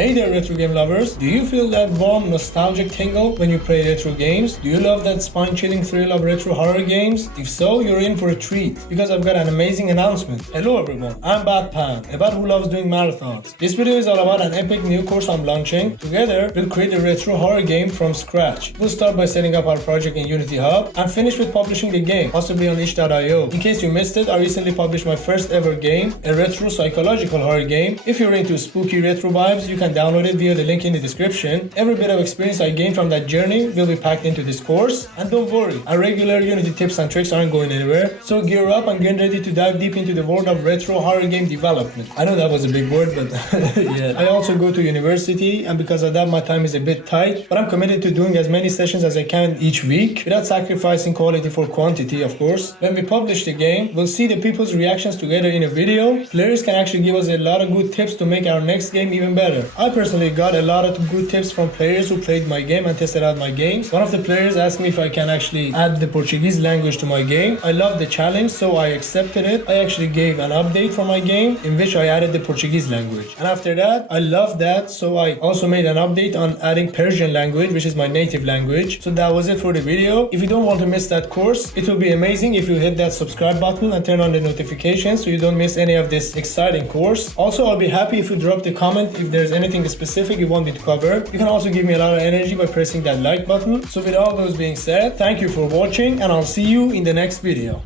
Hey there retro game lovers, do you feel that warm nostalgic tingle when you play retro games? Do you love that spine-chilling thrill of retro horror games? If so, you're in for a treat, because I've got an amazing announcement. Hello everyone, I'm Batpan, a bat who loves doing marathons. This video is all about an epic new course I'm launching. Together, we'll create a retro horror game from scratch. We'll start by setting up our project in Unity Hub and finish with publishing the game, possibly on itch.io. In case you missed it, I recently published my first ever game, a retro psychological horror game. If you're into spooky retro vibes, you can download it via the link in the description. Every bit of experience I gained from that journey will be packed into this course. And don't worry, our regular Unity tips and tricks aren't going anywhere. So gear up and get ready to dive deep into the world of retro horror game development. I know that was a big word, but yeah. I also go to university, and because of that my time is a bit tight, but I'm committed to doing as many sessions as I can each week without sacrificing quality for quantity, of course. When we publish the game, we'll see the people's reactions together in a video. Players can actually give us a lot of good tips to make our next game even better. I personally got a lot of good tips from players who played my game and tested out my games. One of the players asked me if I can actually add the Portuguese language to my game. I loved the challenge, so I accepted it. I actually gave an update for my game in which I added the Portuguese language. And after that, I loved that, so I also made an update on adding Persian language, which is my native language. So that was it for the video. If you don't want to miss that course, it will be amazing if you hit that subscribe button and turn on the notifications so you don't miss any of this exciting course. Also, I'll be happy if you drop the comment if there's anything specific you want me to cover. You can also give me a lot of energy by pressing that like button. So with all those being said, thank you for watching and I'll see you in the next video.